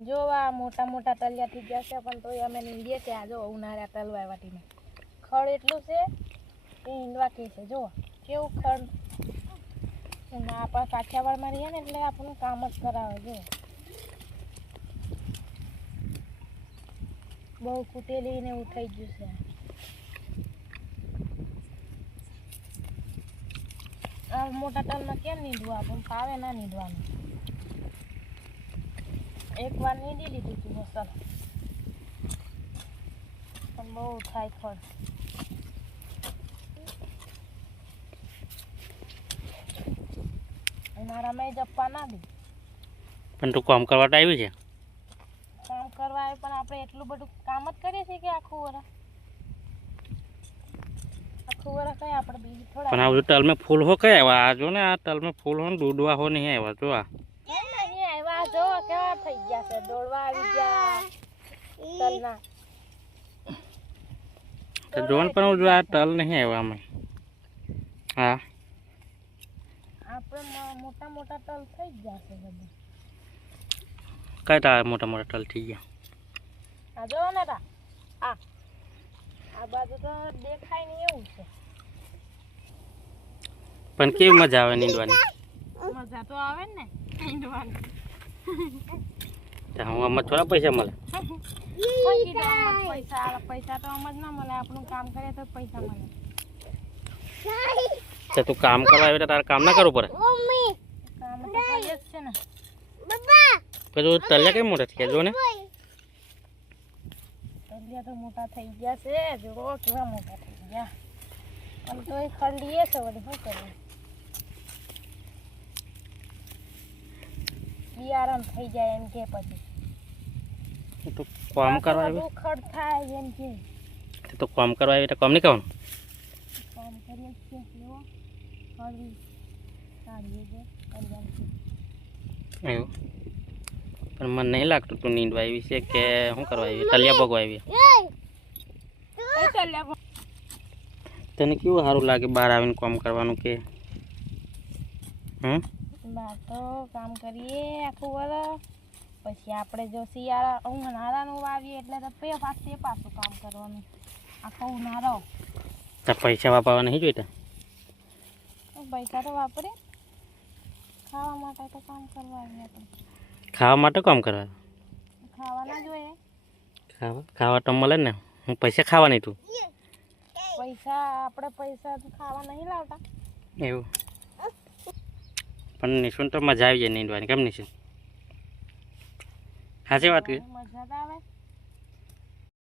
જો આ મોટા મોટા તલિયા થઈ ગયા છે પણ તોય અમે નીંદીએ છે. આ જો ઉનાળા તલવાય વાટીને ખડ એટલું છે એ ઈંડવા કે છે. જો કેવું ખડ આપણા કાઠિયાવાડમાં રહીએ ને એટલે આપણું કામ જ કરાવે. જો બહુ કૂટેલી ને ઉઠાઈ ગયું છે. આ મોટા તલમાં કેમ નીંદવું? આપણને ફાવે ના નીંદવાનું. એકવાર નીંદી લીધું હતું મસલ પણ બહુ થાય ખડ. મારામાં જપ્પા ના દે પણ તું કામ કરવા આવ્યું છે. કામ કરવા આવે પણ આપણે એટલું બધું કામ જ કરીએ છીએ કે આખું વરસ કઈ આપણે બીજું થોડા. પણ આ બધું તલ में फूल हो कया આવ્યા? આ જો ને આ તલ में फूल हो ને દૂધવા હો નહીં આવ્યા. જો આ નહીં આવ્યા. જો કેવા થઈ ગયા છે. દોડવા આવી ગયા તલના. તો જોન પણ જો આ તલ નહીં આવ્યા અમે. હા આપણે મોટા મોટા તલ થઈ ગયા છે બધા. કઈ તા મોટા મોટા તલ થઈ ગયા? આ જો ને તા આ બાજુ તો દેખાય નહીં એવું છે. પણ કેવી મજા આવે નીંદવાની? મજા તો આવે ને નીંદવાની. હું આમાં થોડા પૈસા મળે? પૈસા તો આમ જ ના મળે. આપણું કામ કરીએ તો પૈસા મળે. તો તું કામ કરવા આવે તો તારે કામ ના કરવું પડે? કામ તો કરીએ જ છે ને. પછી તલિયા કેમ મોટા થયા? જો ને તલિયા તો મોટા થઈ ગયા છે. જો કેવા મોટા થઈ ગયા. અને તો એ ખરડીએ છે બધું. શું કરીએ? બિયારણ થઈ જાય એમ કે પછી તો કામ કરવા આવે ખડ થાય એમ કે. તો કામ કરવા આવે તો કામ નહીં કરવાનું? કામ કરીએ છીએ. ખરડી કાઢીએ છીએ. એવું પણ મને નહીં લાગતું તું નીંદવા આવી છે કે શું કરવા આવી? તલિયા ભોગવા આવી? તને કેવું સારું લાગે બહાર આવીને કામ કરવાનું? કે બહાર તો કામ કરીએ આખું વરસ. પછી આપણે જો શિયાળા ઉનાળાનું વાવીએ એટલે તો પાછું કામ કરવાનું આખો ઉનાળો. તો પૈસા વાપરવા નહીં જોઈતા? પૈસા તો વાપરે. ખાવા માટે તો કામ કરવા આવીએ આપણે. ખાવા માટે કામ કરવા? ખાવા ના જોઈએ. ખાવા તો મળે ને. હું પૈસા ખાવા નહીં તું? આપણે પૈસા તો ખાવા નહીં લાવતા. એવું પણ નિશુન તો મજા આવી જાય નીંદવાની. કેમ નિશુન? સાચી વાત કરી? મજા તો